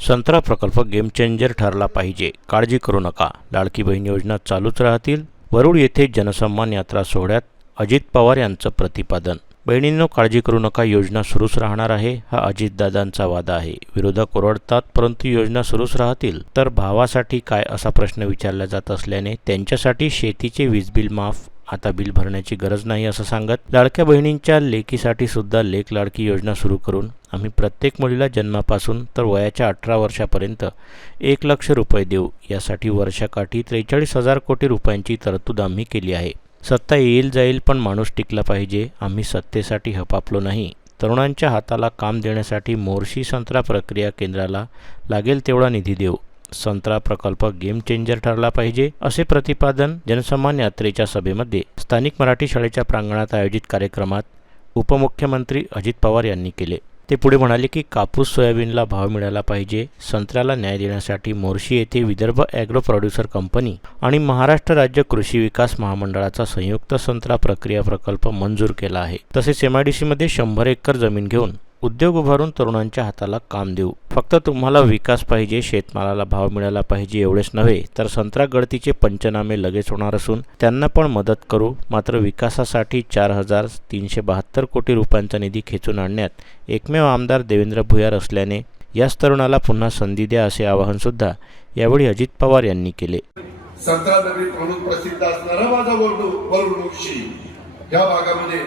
संत्रा प्रकल्प game changer ठरला पाहिजे, काळजी करू नका. लाडकी बहीण योजना चालूच राहतील. वरुड येथे जनसन्मान यात्रा सोहळ्यात अजित पवार यांचं प्रतिपादन. बहिणींनो, काळजी करू नका, योजना सुरूच राहणार आहे, हा अजितदादांचा वादा आहे. विरोधक ओरडतात, परंतु योजना सुरूच राहतील तर भावासाठी काय, असा प्रश्न विचारला जात असल्याने त्यांच्यासाठी शेतीचे वीज बिल माफ, आता बिल भरण्याची गरज नाही असं सांगत, लाडक्या बहिणींच्या लेकीसाठी सुद्धा लेक लाडकी योजना सुरू करून आम्ही प्रत्येक मुलीला जन्मापासून तर वयाच्या 18 वर्षापर्यंत 1 लाख रुपये देऊ. यासाठी वर्षाकाठी 43,000 कोटी रुपयांची तरतूद आम्ही केली आहे. सत्ता येईल जाईल, पण माणूस टिकला पाहिजे. आम्ही सत्तेसाठी हपापलो नाही. तरुणांच्या हाताला काम देण्यासाठी मोर्शी संत्रा प्रक्रिया केंद्राला लागेल तेवढा निधी देऊ. संत्रा प्रकल्प गेम चेंजर ठरला पाहिजे, असे प्रतिपादन जनसन्मान यात्रेच्या सभेमध्ये स्थानिक मराठी शाळेच्या प्रांगणात आयोजित कार्यक्रमात उपमुख्यमंत्री अजित पवार यांनी केले. ते पुढे म्हणाले की कापूस सोयाबीनला भाव मिळाला पाहिजे. संत्र्याला न्याय देण्यासाठी मोर्शी येथे विदर्भ ॲग्रो प्रोड्युसर कंपनी आणि महाराष्ट्र राज्य कृषी विकास महामंडळाचा संयुक्त संत्रा प्रक्रिया प्रकल्प मंजूर केला आहे. तसेच MIDCमध्ये 100 एकर जमीन घेऊन उद्योग उभारून तरुणांच्या हाताला काम देऊ. फक्त तुम्हाला विकास पाहिजे, शेतमालाला भाव मिळाला पाहिजे एवढेच नव्हे तर संत्रा गळतीचे पंचनामे लगेच होणार असून त्यांना पण मदत करू. मात्र विकासासाठी 4,372 कोटी रुपयांचा निधी खेचून आणण्यात एकमेव आमदार देवेंद्र भुयार असल्याने याच तरुणाला पुन्हा संधी द्या, असे आवाहन सुद्धा यावेळी अजित पवार यांनी केले. संत्रा नगरी म्हणून प्रसिद्ध असणारा माझा वरुड मोर्शी या भागामध्ये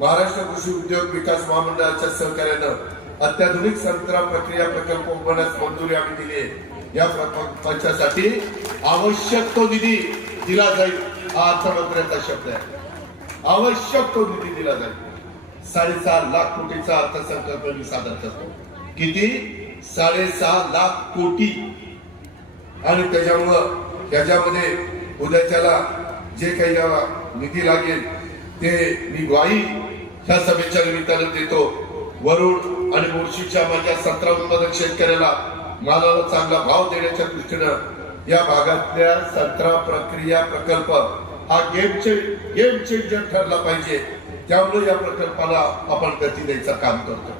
महाराष्ट्र कृषी उद्योग विकास महामंडळाच्या सहकार्यानं अत्याधुनिक संत्रा प्रक्रिया प्रकल्प उभारण्यास मंजुरी आम्ही दिली आहे. या प्रकल्पासाठी आवश्यक तो निधी दिला जाईल, हा अर्थमंत्र्यांचा शब्द आहे. आवश्यक तो निधी दिला जाईल. 6.5 लाख कोटीचा अर्थसंकल्प मी सादर करतो. किती? 6.5 लाख कोटी. आणि त्याच्यामुळं याच्यामध्ये उद्याच्याला जे काही निधी लागेल ते मी ग्वाही ह्या सभेच्या निमित्तानं देतो. वरुड आणि मोर्शीच्या माझ्या संत्रा उत्पादक शेतकऱ्याला मालाला चांगला भाव देण्याच्या दृष्टीनं या भागातल्या संत्रा प्रक्रिया प्रकल्प हा गेम चेंजर ठरला पाहिजे. त्यामुळे या प्रकल्पाला आपण गती द्यायचं काम करतो.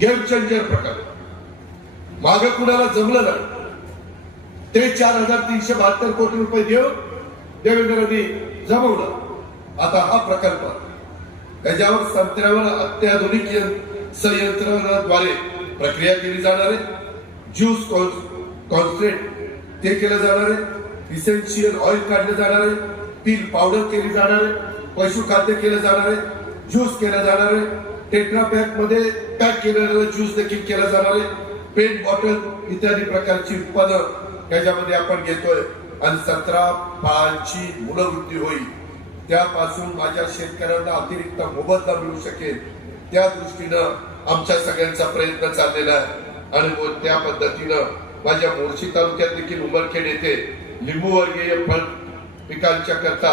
गेम चेंजर प्रकल्प मागे कुणाला जमलं नाही ते 4,372 कोटी रुपये देऊन देवेंद्रांनी जमवलं. आता हा प्रकल्प त्याच्यावर संत्र्यावर अत्याधुनिक संयंत्राद्वारे प्रक्रिया केली जाणार आहे. ज्यूस कॉन्सन्ट्रेट ते केलं जाणार आहे. इसेन्शियल ऑइल काढलं जाणार आहे. पील पावडर केली जाणार आहे. पशुखाद्य केलं जाणार आहे. ज्यूस केला जाणार आहे. टेट्रा पॅक मध्ये पॅक केलेलं ज्यूस देखील केला जाणार आहे. पेंट बॉटल इत्यादी प्रकारची उत्पादन त्याच्यामध्ये आपण घेतोय. आणि संत्रा फळांची मूलवृद्धी होईल, त्यापासून माझ्या शेतकऱ्यांना अतिरिक्त मोबदला मिळू शकेल, त्या दृष्टीनं आमच्या सगळ्यांचा प्रयत्न चाललेला आहे. आणि त्या पद्धतीनं माझ्या मोर्शी तालुक्यात देखील उमरखेड येथे लिंबूवर्गीय फळ पिकांच्या करता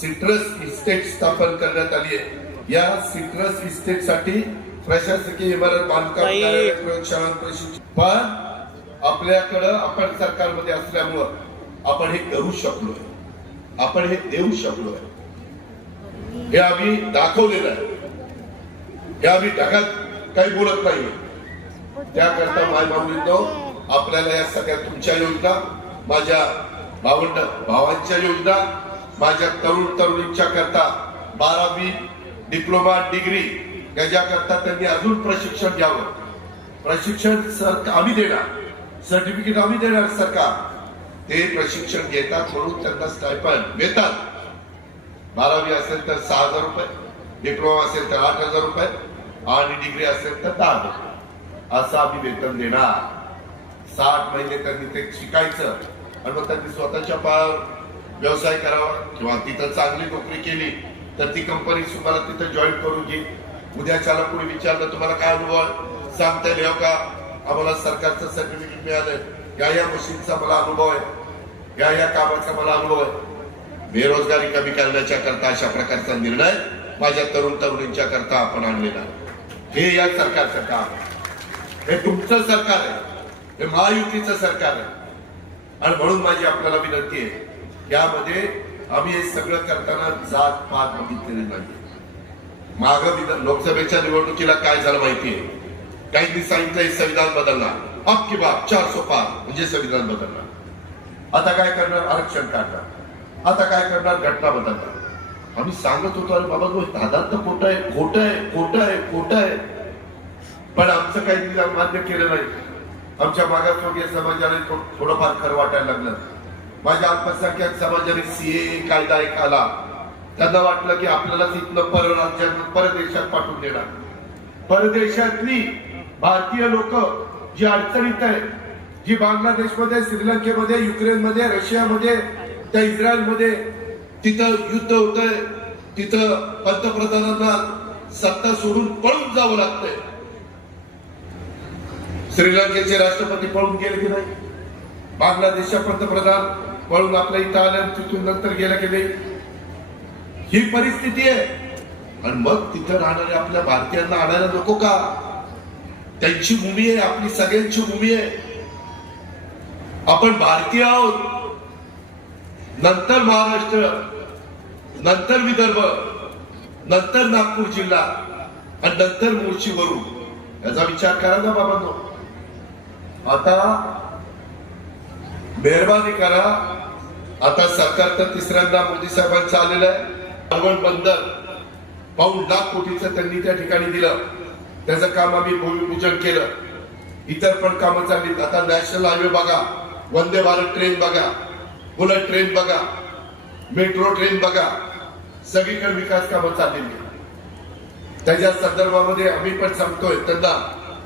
सिट्रस इस्टेट स्थापन करण्यात आली आहे. या सिट्रस इस्टेट साठी प्रशासकीय इमारत बांधकाम प्रयोगशाळा प्रशिक्षण, पण आपल्याकडं आपण सरकारमध्ये असल्यामुळं आपण हे करू शकलोय, आपण हे देऊ शकलोय. हे आम्ही दाखवलेलं आहे. हे आम्ही ढगात काही बोलत नाही. त्याकरता मायबाबूंनो, आपल्याला या सगळ्या तुमच्या योजना, माझ्या भावांच्या योजना, माझ्या तरुणींच्या करता 12वी डिप्लोमा डिग्री याच्याकरता त्यांनी अजून प्रशिक्षण घ्यावं. प्रशिक्षण आम्ही देणार, सर्टिफिकेट आम्ही देणार. सरकार ते प्रशिक्षण घेतात म्हणून त्यांना स्टायपंड मिळतात. 12वी असेल तर 6,000 रुपये, डिप्लोमा असेल तर 8,000 रुपये आणि डिग्री असेल तर 10,000 असं आम्ही वेतन देणार. 60 महिने त्यांनी ते शिकायचं आणि मग त्यांनी स्वतःच्या पायावर व्यवसाय करावा किंवा तिथं चांगली नोकरी केली तर ती कंपनी तुम्हाला तिथं जॉईन करून घे. उद्याच्याला कोणी विचारलं तुम्हाला काय अनुभव सांगता येईल का, आम्हाला सरकारचं सर्टिफिकेट मिळालंय, या मशीनचा मला अनुभव आहे, या कामाचा मला अनुभव आहे. बेरोजगारी कमी करण्याच्या करता अशा प्रकारचा निर्णय माझ्या तरुणींच्या करता आपण आणलेला आहे. हे या सरकारचं काम आहे. हे तुमचं सरकार आहे, हे महायुतीचं सरकार आहे. आणि म्हणून माझी आपल्याला विनंती आहे, यामध्ये आम्ही हे सगळं करताना जात पात बघितलेली नाही. माग लोकसभेच्या निवडणुकीला काय झालं माहितीये, काहींनी सांगितलं संविधान बदलणार, अब की बार 400 पार म्हणजे संविधान बदलणार. आता काय करणार? आरक्षण काढणार. आता काय करणार? घटना बदलणार. आम्ही सांगत होतो अरे बाबा दादा तर खोटं आहे, खोटं आहे, खोटं आहे, खोटं आहे. पण आमचं काही मान्य केलं नाही. आमच्या मागासवर्गीय समाजाने थोडंफार खरं वाटायला लागलं. माझ्या अल्पसंख्याक समाजाने सीए कायदा एक आला. त्यांना वाटलं की आपल्यालाच इथलं परराज्यात परदेशात पाठवून देणार. परदेशातली भारतीय लोक जी अडचणीत आहे, जी बांगलादेशमध्ये, श्रीलंकेमध्ये, युक्रेनमध्ये, रशियामध्ये, त्या इस्रायलमध्ये तिथं युद्ध होत आहे, तिथं पंतप्रधानांना सत्ता सोडून पळून जावं लागतंय. श्रीलंकेचे राष्ट्रपती पळून गेले की नाही? बांगलादेशच्या पंतप्रधान पळून आपल्या इथं आल्या, तिथून नंतर गेला की नाही? ही परिस्थिती आहे. आणि मग तिथं राहणाऱ्या आपल्या भारतीयांना आणायला नको का? त्यांची भूमी आहे, आपली सगळ्यांची भूमी आहे. आपण भारतीय आहोत. नंतर महाराष्ट्र, नंतर विदर्भ, नंतर नागपूर जिल्हा आणि नंतर मुळशी वरून. याचा विचार करा ना बाबांनो. आता मेहरबानी करा. आता सरकार तर तिसऱ्यांदा मोदी साहेबांचं आलेलं आहे. परवण बंदर $1 लाख कोटीचं त्यांनी त्या ठिकाणी दिलं. त्याचं काम आम्ही भूमिपूजन केलं. इतर पण कामं चालली. आता नॅशनल हायवे बघा, वंदे भारत ट्रेन बघा, बुलेट ट्रेन बघा, मेट्रो ट्रेन बघा, सगळीकडे विकास कामं चाललेली. त्याच्या संदर्भामध्ये आम्ही पण सांगतोय त्यांना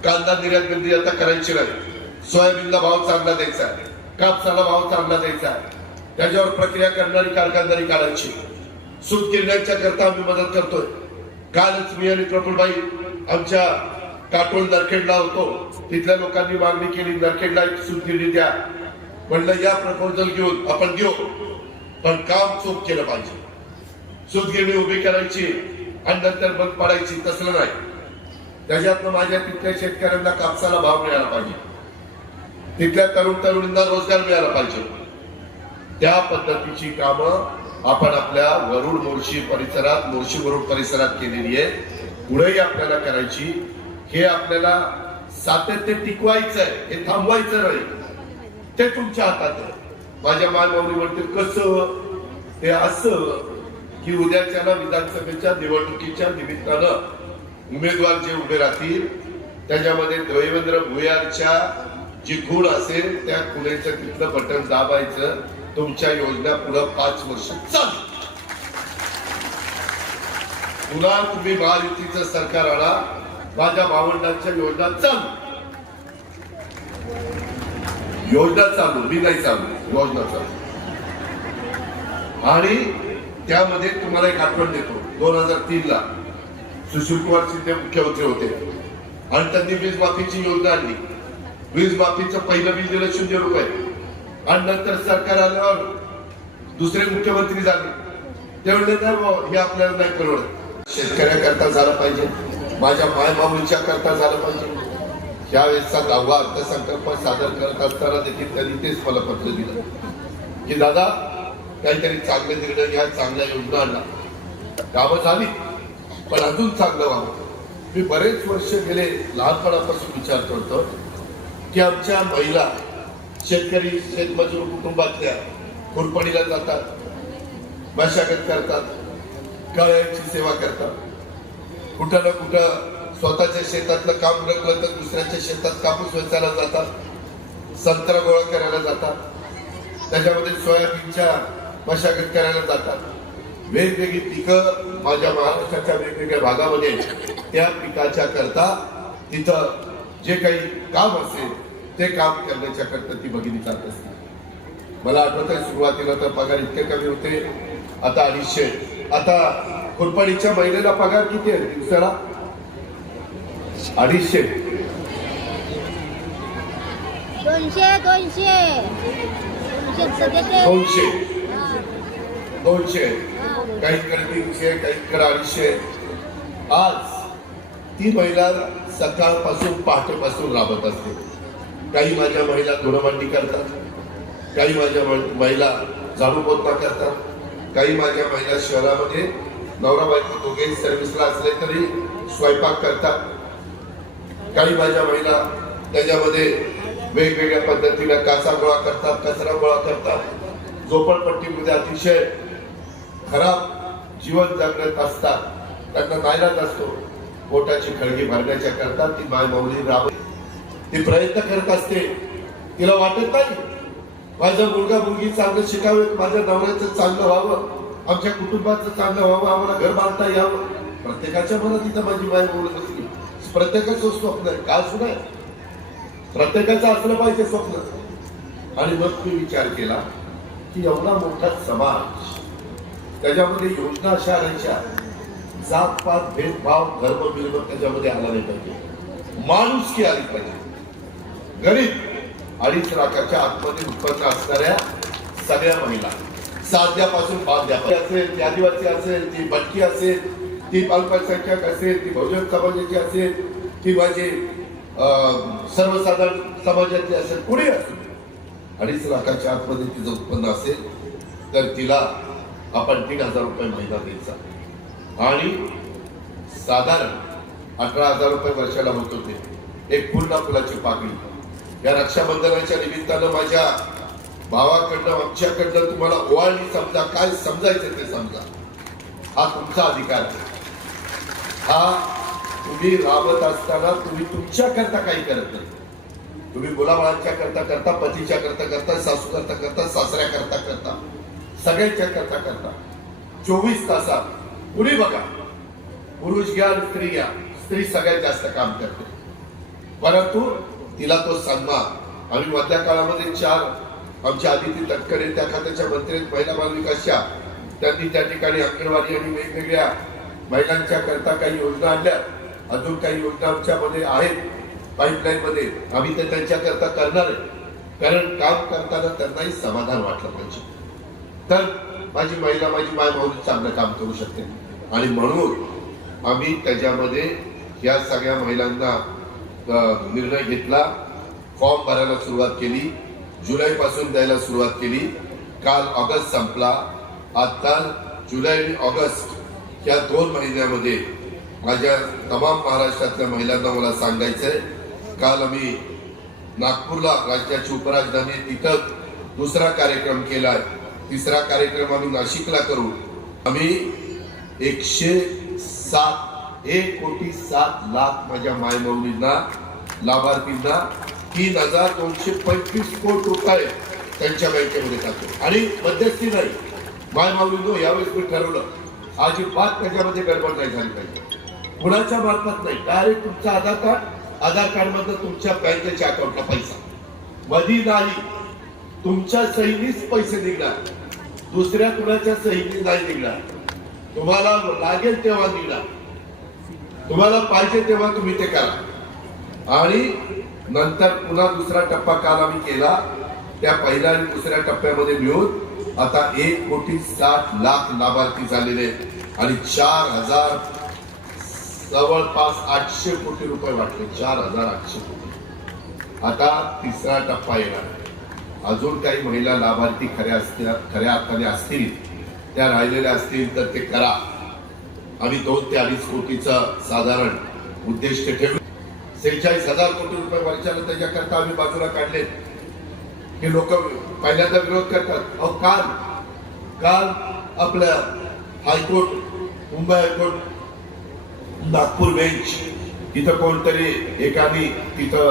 कांदा निर्यात बंदी आता करायची नाही. सोयाबीनला भाव चांगला द्यायचा आहे, कापसाला भाव चांगला द्यायचा आहे. त्याच्यावर प्रक्रिया करणारी कारखानदारी काढायची. सूत गिरण्यांच्या करता आम्ही मदत करतोय. कालच मी आणि प्रफुलबाई आमच्या काटोल नरखेडला होतो. तिथल्या लोकांनी मागणी केली नरखेडला एक सूत गिरणी द्या. म्हणलं या प्रपोजल घेऊन आपण घेऊ, पण काम चोख केलं पाहिजे. सूत गिरणी उभी करायची आणि नंतर बंद पाडायची, तसलं नाही. त्याच्यातनं माझ्या तिथल्या शेतकऱ्यांना कापसाला भाव मिळाला पाहिजे, तिथल्या तरुण तरुणींना रोजगार मिळाला पाहिजे. त्या पद्धतीची कामं आपण आपल्या वरुड मोर्शी परिसरात, मोर्शी वरुड परिसरात केलेली आहे. पुढेही आपल्याला करायची. हे आपल्याला सातत्य टिकवायचं आहे, हे थांबवायचं नाही. ते तुमच्या हातात आहे. माझ्या मायमाऊली म्हणतील कसं? ते असं की उद्याच्याला विधानसभेच्या निवडणुकीच्या निमित्तानं उमेदवार जे उभे राहतील त्याच्यामध्ये देवेंद्र भुयारच्या जी खूण असेल त्या खुणेचं तिथलं बटन दाबायचं. तुमच्या योजना पुढे 5 वर्ष चालू. पुन्हा तुम्ही महायुतीचं सरकार आणा, माझ्या भावंडांच्या योजना चालू. योजना चालू, मी नाही चालू, योजना चालू. आणि त्यामध्ये तुम्हाला एक आठवण देतो. 2003 ला सुशील कुमार शिंदे मुख्यमंत्री होते आणि त्यांनी वीज माफीची योजना आणली. वीज माफीचं पहिलं वीज दिलं 0 रुपये. आणि नंतर सरकार आल्यावर दुसरे मुख्यमंत्री झाले. ते म्हणले नाही हे आपल्याला नाही परवडत. शेतकऱ्याकरता झालं पाहिजे, माझ्या मायमाऊलीच्या करता झालं पाहिजे. यावेळेसचा 10वा अर्थसंकल्प सादर करत असताना देखील त्यांनी तेच मला पत्र दिलं की दादा काहीतरी चांगले निर्णय घ्या, चांगल्या योजना आणला. कामं झाली पण अजून चांगलं व्हावं. मी बरेच वर्ष गेले लहानपणापासून विचार करतो की आमच्या महिला शेतकरी शेतमजूर कुटुंबातल्या कोरपणीला जातात, मशागत करतात, कळ्यांची सेवा करतात. कुठं ना कुठं स्वतःच्या शेतातलं काम रखलं तर दुसऱ्याच्या शेतात कापूस वेचायला जातात, संत्रा गोळा करायला जातात, त्याच्यामध्ये सोयाबीनच्या मशागत करायला जातात. वेगवेगळी पिकं माझ्या महाराष्ट्राच्या वेगवेगळ्या भागामध्ये त्या पिकाच्या करता तिथं जे काही काम असेल ते काम करण्याच्या करता ती बघितली जात असते. मला आठवत आहे सुरुवातीला तर पगार इतके कमी होते, आता 250. आता खुरपणीच्या महिलेला पगार किती आहे दिवसाला? 250. 200 काहीकडे 300, काहीकडे 250. आज ती महिला सकाळपासून पहाटेपासून राबत असते. काही माझ्या महिला धुणमांडी करतात, काही माझ्या महिला झाडू पोछा करतात, काही माझ्या महिला शहरामध्ये नवरा बायको दोघेही सर्व्हिसला असले तरी स्वयंपाक करतात, काही माझ्या महिला त्याच्यामध्ये वेगवेगळ्या पद्धतीने काचा गोळा करतात, कचरा गोळा करतात, झोपडपट्टीमध्ये अतिशय खराब जीवन जगत असतात. त्यांना नाईलाज असतो. पोटाची खळगी भरण्याच्या करता ती मायमौली ती प्रयत्न करत असते. तिला वाटत नाही माझा मुलगा मुलगी चांगलं शिकावे, माझ्या नवऱ्याचं चांगलं व्हावं, आमच्या कुटुंबाचं चांगलं व्हावं, आम्हाला घर बांधता यावं. प्रत्येकाच्या मनात इथं माझी माय बोलत असली. प्रत्येकाचं स्वप्न आहे, काय सुद्धा प्रत्येकाचं असलं पाहिजे स्वप्न. आणि मग मी विचार केला की एवढा मोठा समाज, त्याच्यामध्ये योजना अशा आणायच्या, जातपात भेदभाव धर्म बिर्म त्याच्यामध्ये आला नाही पाहिजे, माणुसकी आली पाहिजे. गरीब 2.5 लाखाच्या आतमध्ये उत्पन्न असणाऱ्या सगळ्या महिला, साध्यापासून बांध्या असेल, ती आदिवासी असेल, ती भटकी असेल, ती अल्पसंख्याक असेल, ती बहुजन समाजाची असेल, ती माझी सर्वसाधारण समाजाची असेल, कुणी असेल, 2.5 लाखाच्या आतमध्ये तिचं उत्पन्न असेल तर तिला आपण 3,000 रुपये महिना द्यायचा आणि साधारण 18,000 रुपये वर्षाला होत होते. एक पूर्ण फुलाची पाकळी. या रक्षाबंधनाच्या निमित्तानं माझ्या भावाकडनं आमच्याकडनं तुम्हाला ओवाळणी समजा, काय समजायचं ते समजा. हा तुमचा अधिकार आहे. हा तुम्ही राबत असताना तुम्ही तुमच्या करता काही करत नाही. तुम्ही मुलाबाळांच्या करता करता, पतीच्या करता करता, सासू करता करता, सासऱ्या करता करता, सगळ्यांच्या करता करता 24 तासात कुणी बघा, पुरुष घ्या स्त्री घ्या, स्त्री सगळ्यात जास्त काम करते. परंतु तिला तो सन्मान. आम्ही मधल्या काळामध्ये 4 आमच्या आदिती तटकरे त्या खात्याच्या मंत्री, महिला बाल विकासच्या, त्यांनी त्या ठिकाणी अंगणवाडी आणि वेगवेगळ्या महिलांच्या करता काही योजना आणल्या. अजून काही योजना आमच्यामध्ये आहेत पाईपलाईन मध्ये. आम्ही ते त्यांच्या करता करणार आहे, कारण काम करताना त्यांनाही समाधान वाटलं पाहिजे. तर माझी महिला, माझी मायमाऊली चांगलं काम करू शकते. आणि म्हणून आम्ही त्याच्यामध्ये या सगळ्या महिलांना निर्णय घेतला. फॉर्म भरायला सुरुवात केली. जुलैपासून द्यायला सुरुवात केली. काल ऑगस्ट संपला. आता जुलै आणि ऑगस्ट या 2 महिन्यामध्ये माझ्या तमाम महाराष्ट्रातल्या महिलांना मला सांगायचंय, काल आम्ही नागपूरला, राज्याची उपराजधानी, तिथं 2रा कार्यक्रम केलाय. 3रा कार्यक्रम आम्ही नाशिकला करू. आम्ही 1,07,00,000 माझ्या मायमौलींना, लाभार्थींना 3,225 कोटी रुपये त्यांच्या बँकेमध्ये टाकतो. आणि मध्यस्थी नाही. मायमौलींनो, यावेळेस मी ठरवलं अजिबात त्याच्यामध्ये गडबड नाही झाली पाहिजे. कुणाच्या मार्फत नाही, डायरेक्ट तुमचा आधार कार्ड मधनं तुमच्या बँकेच्या अकाउंटला पैसा, मधी नाही. तुमच्या सहीनीच पैसे निघणार, दुसऱ्या कुणाच्या सहीनी नाही निघणार. तुम्हाला लागेल तेव्हा निघणार, तुम्हाला पाहिजे तेव्हा तुम्ही ते करा. आणि नंतर पुन्हा 2रा टप्पा काल आम्ही केला. त्या पहिल्या आणि 2ऱ्या टप्प्यामध्ये मिळून आता 1,60,00,000 लाभार्थी झालेले आणि 4,000 जवळपास 800 कोटी रुपये वाटले. 4,800 कोटी. आता 3रा टप्पा येणार. अजून काही महिला लाभार्थी खऱ्या अर्थाने असतील, त्या राहिलेल्या असतील तर ते करा. आम्ही 2 ते 2.5 कोटीचा साधारण उद्दिष्ट ठेवू. 46,000 कोटी रुपये वर्षाला त्याच्याकरता आम्ही बाजूला काढले. हे लोक पहिल्यांदा विरोध करतात. अहो, काल आपल्या high court, Mumbai high court, Nagpur bench, तिथं कोणतरी एकाने तिथं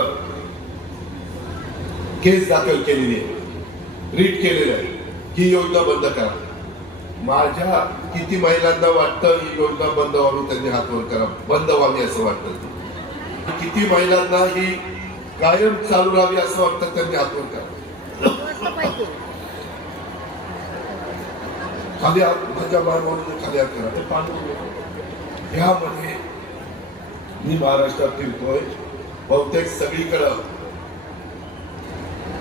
केस दाखल केलेली आहे, रीट केलेलं आहे ही योजना बंद करा. माझ्या किती महिलांना वाटतं ही योजना बंद व्हावी, त्यांनी हात वर करा, बंद व्हावी असं वाटतं. किती महिलांना ही कायम चालू राहावी असं वाटतं, त्यांनी हात वर करा. खाली माझ्या बाळामध्ये खाली हात करा. ह्यामध्ये मी महाराष्ट्रात फिरतोय, बहुतेक सगळीकडं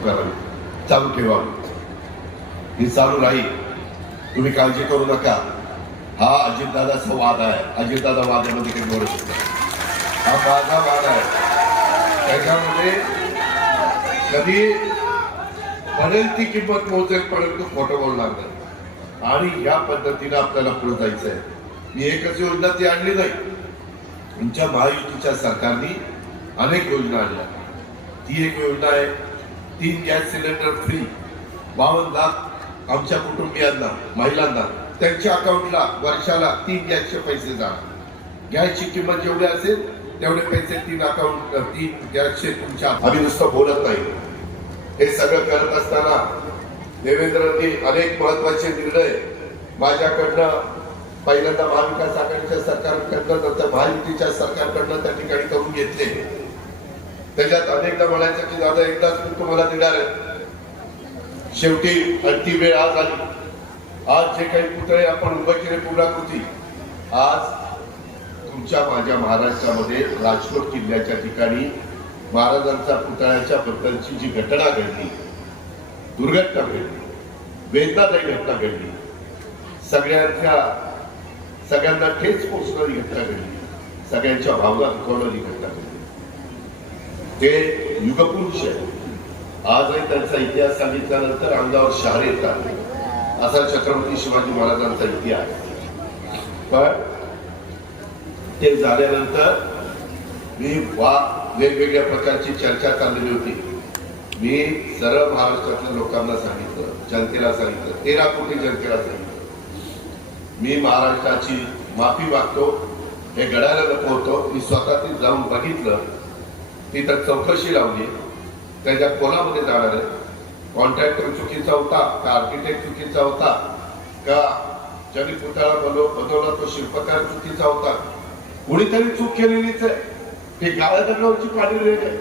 करावी, चालू ठेवावी. ही चालू राहील, तुम्ही काळजी करू नका. हा अजितदादाचा वाद आहे. अजितदादा वादामध्ये काही बोलू शकतो. हा माझा वाद आहे. त्याच्यामध्ये कधी पडेल ती किंमत मोजेल, पडेल तो खोटं बोलणार नाही. आणि या पद्धतीने आपल्याला पुढे जायचं आहे. मी एकच योजना ती आणली नाही. तुमच्या महायुतीच्या सरकारने अनेक योजना आणल्या. ती एक योजना आहे 3 गॅस सिलेंडर फ्री, 52 लाख आमच्या कुटुंबियांना, महिलांना त्यांच्या अकाउंटला वर्षाला 3 गॅसचे पैसे जाणार. गॅसची किंमत जेवढी असेल तेवढे पैसे 3 गॅसचे तुमच्या. आम्ही नुसतं बोलत नाही, हे सगळं करत असताना देवेंद्रजी अनेक महत्वाचे निर्णय माझ्याकडनं पहिल्यांदा महाविकास आघाडीच्या सरकारकडनं, नंतर महायुतीच्या सरकारकडनं त्या ठिकाणी करून घेतले. त्याच्यात अनेकदा म्हणायचं की दादा एकदाच मी तुम्हाला देणार आहे. शेवटी अंतिम वेळ आज आली. आज जे काही पुतळे आपण उभे केले पूर्णाकृती, आज तुमच्या माझ्या महाराष्ट्रामध्ये राजकोट किल्ल्याच्या ठिकाणी महाराजांचा पुतळ्याच्या बद्दलची जी घटना घडली, दुर्घटना घडली, वेदनादायी घटना घडली, सगळ्यांना ठेच पोचणारी घटना घडली, सगळ्यांच्या भावना दुखवणारी घटना घडली. ते युगपुरुष आहे. आजही त्यांचा इतिहास सांगितल्यानंतर अंगावर शहारे येतात, असा छत्रपती शिवाजी महाराजांचा इतिहास. पण ते झाल्यानंतर मी वेगवेगळ्या प्रकारची चर्चा चाललेली होती. मी सर्व महाराष्ट्रातल्या लोकांना सांगितलं, जनतेला सांगितलं, 13 कोटी जनतेला सांगितलं, मी महाराष्ट्राची माफी मागतो. हे घडायला नको होतं. मी स्वतः जाऊन बघितलं, तिथं चौकशी लावली. त्याच्या कोणामध्ये जाणार आहे, कॉन्ट्रॅक्टर चुकीचा होता का, आर्किटेक्ट चुकीचा होता का, ज्यांनी पुतळा बनवला तो शिल्पकार चुकीचा होता, कुणीतरी चूक केलेलीच आहे. ते गाळ्या दगडावरची पाणी रेग आहे,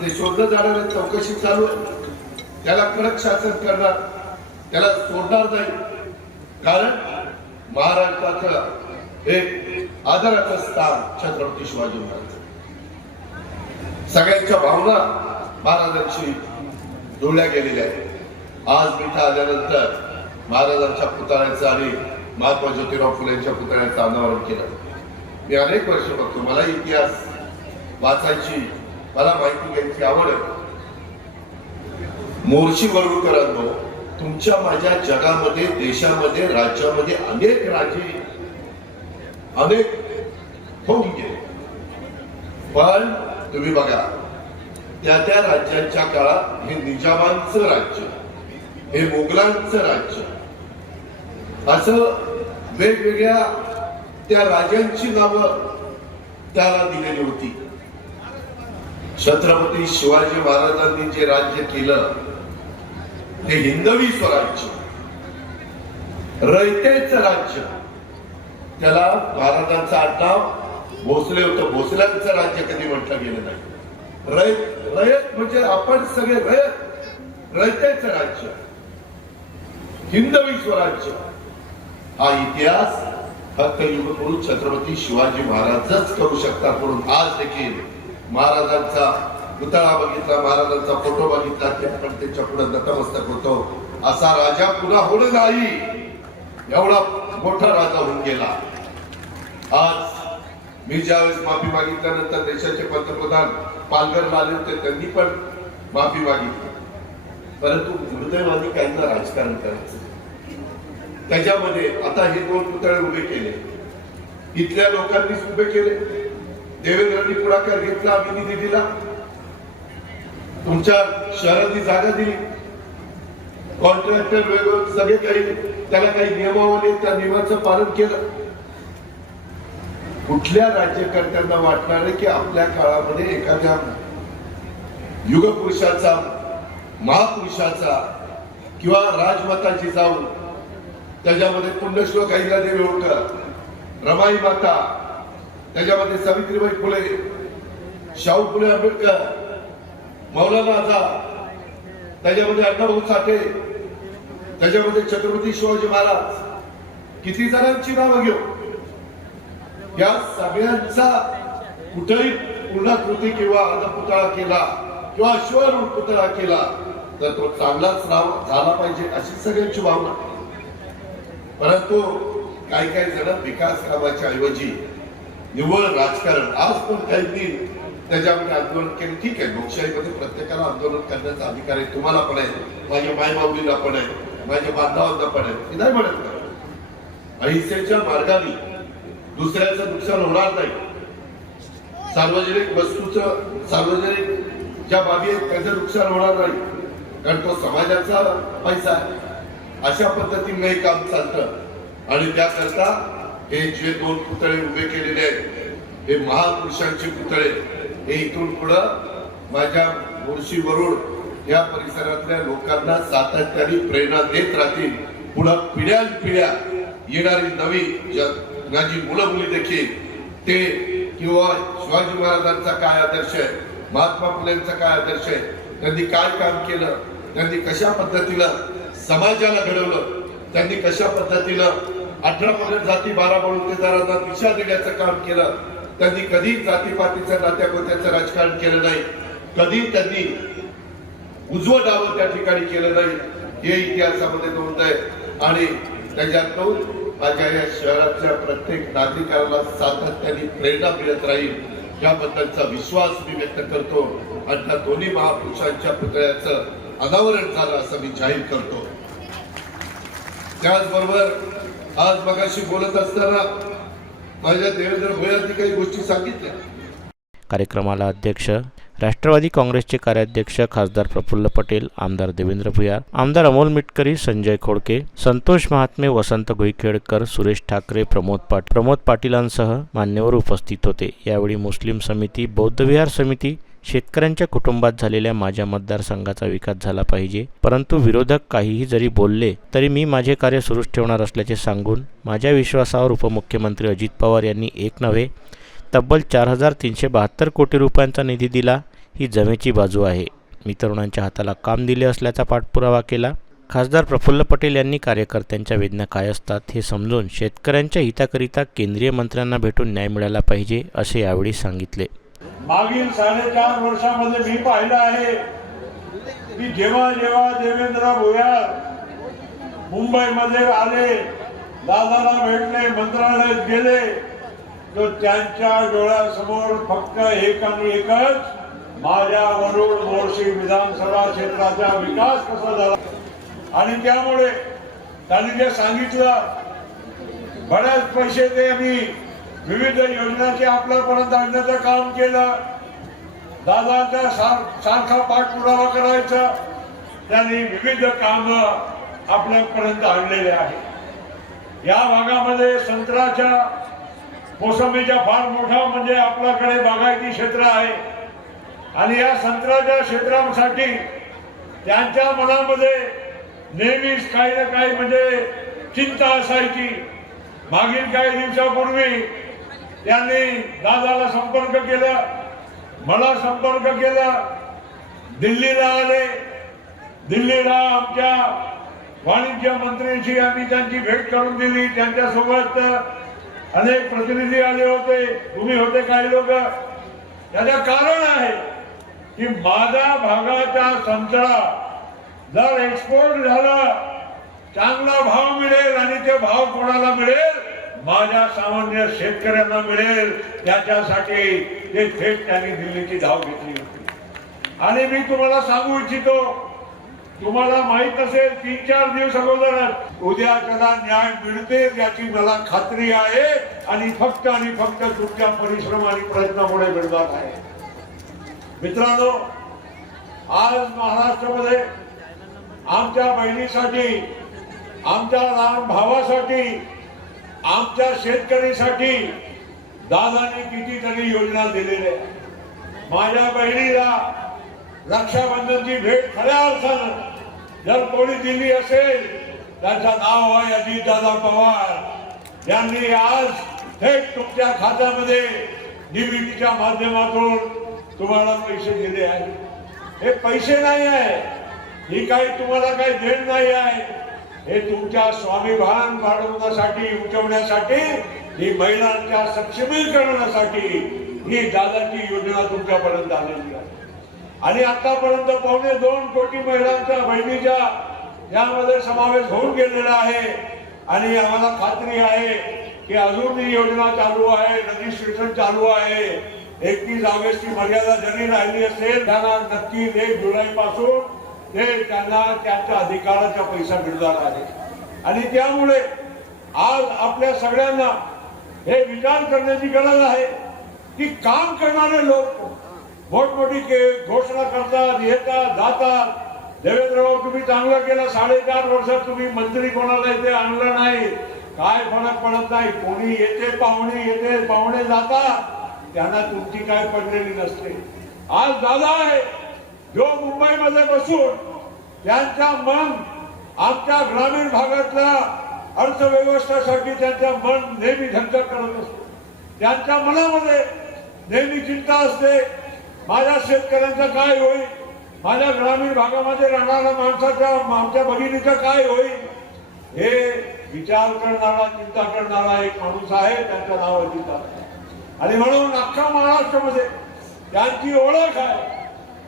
ते शोधलं जाणार आहे. चौकशी चालू आहे. त्याला कडक शासन करणार, त्याला सोडणार नाही. कारण महाराष्ट्राचं एक आदराचं स्थान छत्रपती शिवाजी महाराज. सगळ्यांच्या भावना महाराजांशी जोडल्या गेलेल्या आहेत. आज मी इथं आल्यानंतर महाराजांच्या पुतळ्याचं आणि महात्मा ज्योतिराव फुलेंच्या पुतळ्याचं अनावरण केलं. मी अनेक वर्ष बघतो, मला इतिहास वाचायची, मला माहिती घ्यायची आवड आहे. मोर्शी वरुडकरांनो, तुमच्या माझ्या जगामध्ये, देशामध्ये, राज्यामध्ये अनेक राजे, अनेक होऊन गेले. पण तुम्ही बघा, त्या त्या राज्यांच्या काळात हे निजामांचं राज्य, हे मोगलांचं राज्य, असं वेगवेगळ्या त्या राजांची नावं त्याला दिलेली होती. छत्रपती शिवाजी महाराजांनी जे राज्य केलं ते हिंदवी स्वराज्य, रयतेचं राज्य. त्याला महाराजांचं आडनाव भोसले होतं. भोसल्यांचं राज्य कधी म्हटलं गेलं नाही. रयत म्हणजे आपण सगळे रयत, रयतेचं राज्य, हिंदवी स्वराज्य. हा इतिहास फक्त युगपुरुष छत्रपती शिवाजी महाराजच करू शकतात. म्हणून आज देखील महाराजांचा पुतळा बघितला, महाराजांचा फोटो बघितला की आपण त्याच्या पुढे नतमस्तक होतो. असा राजा पुन्हा होणं नाही. एवढा मोठा राजा होऊन गेला. आज मी ज्यावेळेस माफी मागितल्यानंतर देशाचे पंतप्रधान पालघरला आले होते, त्यांनी पण माफी मागितली. परंतु दुर्दैवाने काहींना राजकारण करायचं. त्याच्यामध्ये आता हे 2 पुतळे उभे केले, इथल्या लोकांनीच उभे केले. देवेंद्रांनी पुढाकार घेतला, आम्ही निधी दिला, तुमच्या शहराची जागा दिली, कॉन्ट्रॅक्टर वेगवेगळे सगळे काही, त्याला काही नियमावली, त्या नियमाचं पालन केलं. कुठल्या राज्यकर्त्यांना वाटणार आहे की आपल्या काळामध्ये एखाद्या युगपुरुषाचा, महापुरुषाचा किंवा राजमाताची जाऊन त्याच्यामध्ये पुण्यश्लोक अहिल्यादेवी होळकर, रमाई माता, त्याच्यामध्ये सावित्रीबाई फुले, शाहू फुले आंबेडकर, मौलाना आझाद, त्याच्यामध्ये अण्णाभाऊ साठे, त्याच्यामध्ये छत्रपती शिवाजी महाराज, किती जणांची नावं घेऊ. या सगळ्यांचा कुठेही पूर्णाकृती किंवा पुतळा केला किंवा अश्वारूढ पुतळा केला तर तो चांगलाच झाला पाहिजे, अशी सगळ्यांची भावना. परंतु काही जण विकास कामाच्या ऐवजी निव्वळ राजकारण, आज पण काही त्याच्यामध्ये आंदोलन केलं. ठीक आहे, लोकशाहीमध्ये प्रत्येकाला आंदोलन करण्याचा अधिकार आहे, तुम्हाला पण आहे, माझ्या मायबाऊलीला पण आहे, माझ्या बांधवांना पण आहे. मी नाही म्हणत का, अहिंसेच्या मार्गाने दुसऱ्याचं नुकसान होणार नाही. सार्वजनिक वस्तूचं, सार्वजनिक ज्या बाबी आहेत त्याचं नुकसान होणार नाही, कारण तो समाजाचा पैसा आहे. अशा पद्धतीने हे काम चालतं आणि त्याकरता हे जे 2 पुतळे उभे केलेले आहेत हे महापुरुषांचे पुतळे, हे इथून पुढं माझ्या मुळशी वरुड या परिसरातल्या लोकांना सातत्याने प्रेरणा देत राहतील. पुढं पिढ्या येणारी नवी माझी मुलं मुली देखील ते किंवा शिवाजी महाराजांचा काय आदर्श आहे, महात्मा फुलेंचा काय आदर्श आहे, त्यांनी काय काम केलं, त्यांनी कशा पद्धतीनं समाजाला घडवलं, त्यांनी कशा पद्धतीनं 18 पगड जाती 12 बळुतेदारांना दिशा देण्याचं काम केलं, त्यांनी कधी जातीपातीचं नात्यागोत्याचं राजकारण केलं नाही, कधी त्यांनी उजवं डावं त्या ठिकाणी केलं नाही, हे इतिहासामध्ये नोंद आहे. आणि त्याच्यातून माझ्या या शहरातल्या प्रत्येक नागरिकाला सातत्याने प्रेरणा मिळत राहील याबद्दलचा विश्वास मी व्यक्त करतो. आणि त्या दोन्ही महापुरुषांच्या पुतळ्याचं अनावरण झालं असं मी जाहीर करतो. त्याचबरोबर आज मगाशी बोलत असताना माझ्या देवेंद्र भोयांनी काही गोष्टी सांगितल्या. कार्यक्रमाला अध्यक्ष राष्ट्रवादी काँग्रेसचे कार्याध्यक्ष खासदार प्रफुल्ल पटेल, आमदार देवेंद्र भुयार, आमदार अमोल मिटकरी, संजय खोडके, संतोष महात्मे, वसंत घोईखेडकर, सुरेश ठाकरे, प्रमोद पाटीलांसह मान्यवर उपस्थित होते. यावेळी मुस्लिम समिती, बौद्ध विहार समिती, शेतकऱ्यांच्या कुटुंबात झालेल्या माझ्या मतदारसंघाचा विकास झाला पाहिजे, परंतु विरोधक काहीही जरी बोलले तरी मी माझे कार्य सुरूच ठेवणार असल्याचे सांगून माझ्या विश्वासावर उपमुख्यमंत्री अजित पवार यांनी एक नव्हे तब्बल 4,372 कोटी रुपयांचा निधी दिला. ही जमेची बाजू आहे. मी तरुणांच्या हाताला काम दिले असल्याचा पाठपुरावा केला. खासदार प्रफुल्ल पटेल यांनी कार्यकर्त्यांच्या वेदना काय असतात हे समजून शेतकऱ्यांच्या हिताकरिता केंद्रीय मंत्र्यांना भेटून न्याय मिळाला पाहिजे असे यावेळी सांगितले. मागील 4.5 वर्षामध्ये मी पाहिलं आहे की जेव्हा जेव्हा देवेंद्र भुयार मुंबईमध्ये आले, दादाला भेटले, मंत्रालयात गेले, तो त्यांच्या डोळ्यासमोर फक्त एक आणि एकच माझ्या वरुड मोर्शी विधानसभा क्षेत्राचा विकास कसा झाला. आणि त्यामुळे त्यांनी जे सांगितलं, बऱ्याच पैसे ते आम्ही विविध योजनांचे आपल्यापर्यंत आणण्याचं काम केलं. दादाचा सारखा पाठपुरावा करायचा, त्यांनी विविध काम आपल्यापर्यंत आणलेले आहे. या भागामध्ये संत्र्याच्या, मोसंबीचा फार मोठा म्हणजे आपल्याकडे बागायती क्षेत्र आहे. आणि या संत्र्याच्या क्षेत्रासाठी त्यांच्या मनामध्ये नेहमीच काही ना काही म्हणजे चिंता असायची. मागील काही दिवसापूर्वी त्यांनी दादाला संपर्क केला, मला संपर्क केला, दिल्लीला आले. दिल्लीला आमच्या वाणिज्य मंत्र्यांशी आम्ही त्यांची भेट करून दिली. त्यांच्यासोबत अनेक प्रतिनिधी आले होते, तुम्ही होते काही लोक. त्याचं कारण आहे की माझ्या भागाचा संत्रा जर एक्सपोर्ट झाला, चांगला भाव मिळेल आणि ते भाव कोणाला मिळेल? माझ्या सामान्य शेतकऱ्यांना मिळेल. त्याच्यासाठी ते थेट त्यांनी दिल्लीची धाव घेतली होती. आणि मी तुम्हाला सांगू इच्छितो, तुम्हाला माहित असेल 3-4 दिवस अगोदरच उद्या त्याला न्याय मिळते याची मला खात्री आहे. आणि फक्त तुमच्या परिश्रम आणि प्रयत्नामुळे मिळणार आहे. मित्रांनो, आज महाराष्ट्रामध्ये आमच्या बहिणीसाठी, आमच्या लहान भावासाठी, आमच्या शेतकरीसाठी दादांनी कितीतरी योजना दिलेल्या. माझ्या बहिणीला रक्षाबंधनची भेट खऱ्या अर्थानं जर कोणी दिली असेल, त्याचं नाव आहे अजितदादा पवार. यांनी आज थेट तुमच्या खात्यामध्ये डीबीटीच्या माध्यमातून तुम्हाला पैसे दिले आहेत. हे पैसे नाही आहे, ही काही तुम्हाला काही देण नाही आहे. हे तुमच्या स्वाभिमान वाढवण्यासाठी, उंचवण्यासाठी, ही महिलांच्या सक्षमीकरणासाठी ही दादाची योजना तुमच्यापर्यंत आलेली आहे. आणि आतापर्यंत 2.25 कोटी महिलांच्या, बहिणीच्या यामध्ये समावेश होऊन गेलेला आहे. आणि आम्हाला खात्री आहे की अजून ही योजना चालू आहे, रजिस्ट्रेशन चालू आहे. 31 ऑगस्टची मर्यादा जरी राहिली असेल, त्यांना नक्की 1 जुलैपासून ते त्यांना त्यांच्या अधिकाराचा पैसा मिळणार आहे. आणि त्यामुळे आज आपल्या सगळ्यांना हे विचार करण्याची गरज आहे की काम करणारे लोक, मोठमोठी घोषणा करतात, येतात जातात. देवेंद्रभाऊ तुम्ही चांगलं केलं, 4.5 वर्षात तुम्ही मंत्री कोणाला इथे आणलं नाही, काय फरक पडत नाही. कोणी येते पाहुणे जातात, त्यांना तुमची काय पडलेली नसते. आज दादा आहे जो मुंबईमध्ये बसून त्यांच्या मन आमच्या ग्रामीण भागातल्या अर्थव्यवस्थेसाठी त्यांच्या मन नेहमी धगधग करत असतो. त्यांच्या मनामध्ये नेहमी चिंता असते, माझ्या शेतकऱ्यांचं काय होईल, माझ्या ग्रामीण भागामध्ये राहणाऱ्या माणसाच्या आमच्या भगिनीचं काय होईल, हे विचार करणारा चिंता करणारा एक माणूस आहे. त्यांचं नाव अजित दादा. आणि म्हणून अख्खा महाराष्ट्रामध्ये त्यांची ओळख आहे.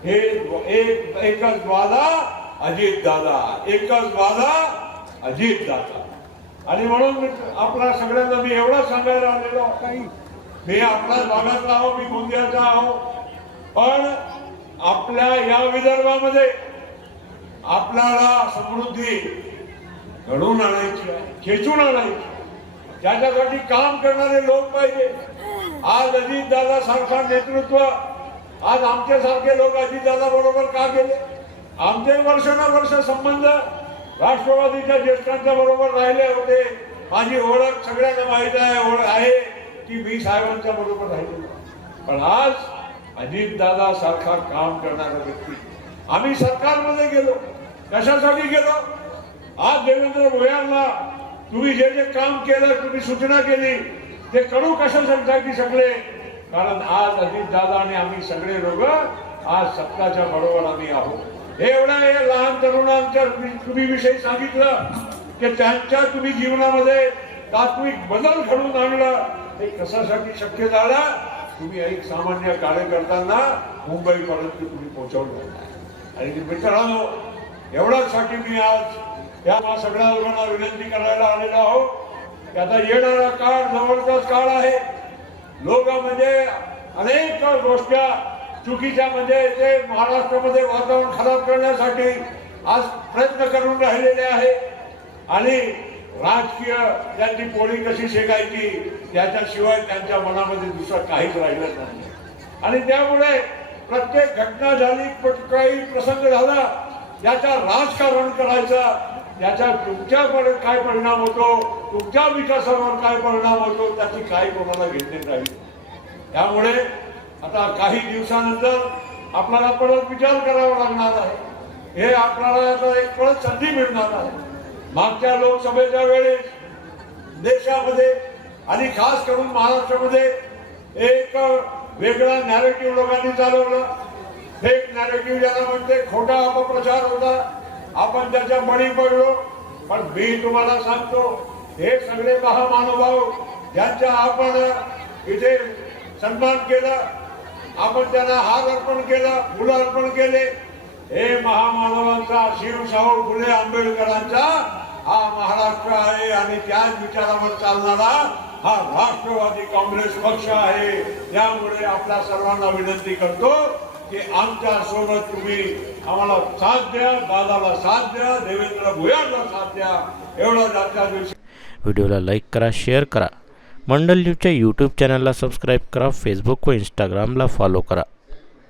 हे एकच वादा अजित दादा, एकच वादा अजित दादा. आणि म्हणून आपल्या सगळ्यांना मी एवढं सांगायला आलेलो, मी आपल्याच भागातला आहो, मी गोंदियाचा आहो, पण आपल्या या विदर्भामध्ये आपल्याला समृद्धी घडवून आणायची आहे, खेचून आणायची. त्याच्यासाठी काम करणारे लोक पाहिजे. आज अजितदादा सारखा नेतृत्व, आज आमच्यासारखे लोक अजितदादा बरोबर का गेले? आमचे वर्षानुवर्ष संबंध राष्ट्रवादीच्या ज्येष्ठांच्या बरोबर राहिले होते. माझी ओळख सगळ्यांना माहित आहे की मी साहेबांच्या बरोबर राहिले. पण आज अजितदादा सारखा काम करणारा व्यक्ती, आम्ही सरकारमध्ये गेलो, कशासाठी गेलो? आज देवेंद्र भोयारला तुम्ही जे जे काम केलं, तुम्ही सूचना केली, ते करू कशासाठी शकले? कारण आज अजितदादा आणि आम्ही सगळे लोक आज सत्ताच्या बरोबर आम्ही आहोत. हे एवढ्या लहान तरुणांच्या तुम्ही विषयी सांगितलं की त्यांच्या तुम्ही जीवनामध्ये तात्विक बदल घडवून आणला. हे कशासाठी शक्य झालं? तुम्ही एक सामान्य कार्यकर्त्यांना मुंबईपर्यंत तुम्ही पोहोचवलं. आणि मित्रांनो, एवढ्यासाठी मी आज या सगळ्या लोकांना विनंती करायला आलेलो आहोत की आता येणारा काळ जवळचाच काळ आहे. लोक म्हणजे अनेक गोष्टी चुकीच्या म्हणजे ते महाराष्ट्रामध्ये वातावरण खराब करण्यासाठी आज प्रयत्न करून राहिलेले आहे. आणि राजकीय त्यांची पोळी कशी शेकायची त्याच्याशिवाय त्यांच्या मनामध्ये दुसरं काहीच राहिलं नाही. आणि त्यामुळे प्रत्येक घटना झाली, काही प्रसंग झाला, याचा राजकारण करायचा, याचा तुमच्यावर काय परिणाम होतो, तुमच्या विकासावर काय परिणाम होतो, त्याची काही कोणाला घेतली नाही. त्यामुळे आता काही दिवसानंतर आपल्याला परत विचार करावा लागणार आहे. हे आपल्याला आता एक परत संधी मिळणार आहे. मागच्या लोकसभेच्या वेळेस देशामध्ये आणि खास करून महाराष्ट्रामध्ये एक वेगळा नॅरेटिव्ह लोकांनी चालवलं. फेक नॅरेटिव्ह ज्याला म्हणते, खोटा अपप्रचार होता, आपण त्याच्या बळी पडलो. पण मी तुम्हाला सांगतो, हे सगळे महामानवभाव ज्यांचा आपण इथे सन्मान केला, आपण त्यांना हार अर्पण केला, फुलं अर्पण केले, हे महामानवांचा, शिवशाहू फुले आंबेडकरांचा हा महाराष्ट्र आहे. आणि त्याच विचारावर चालणारा हा राष्ट्रवादी काँग्रेस पक्ष आहे. त्यामुळे आपल्या सर्वांना विनंती करतो की आमच्या सोबत तुम्ही आम्हाला साथ द्या, दादाला साथ द्या, देवेंद्र भोयारला साथ द्या. एवढं आजच्या दिवशी. व्हिडिओला लाईक करा, शेअर करा. मंडल न्यूजच्या यूट्यूब चॅनलला सबस्क्राईब करा. फेसबुक व इंस्टाग्रामला फॉलो करा.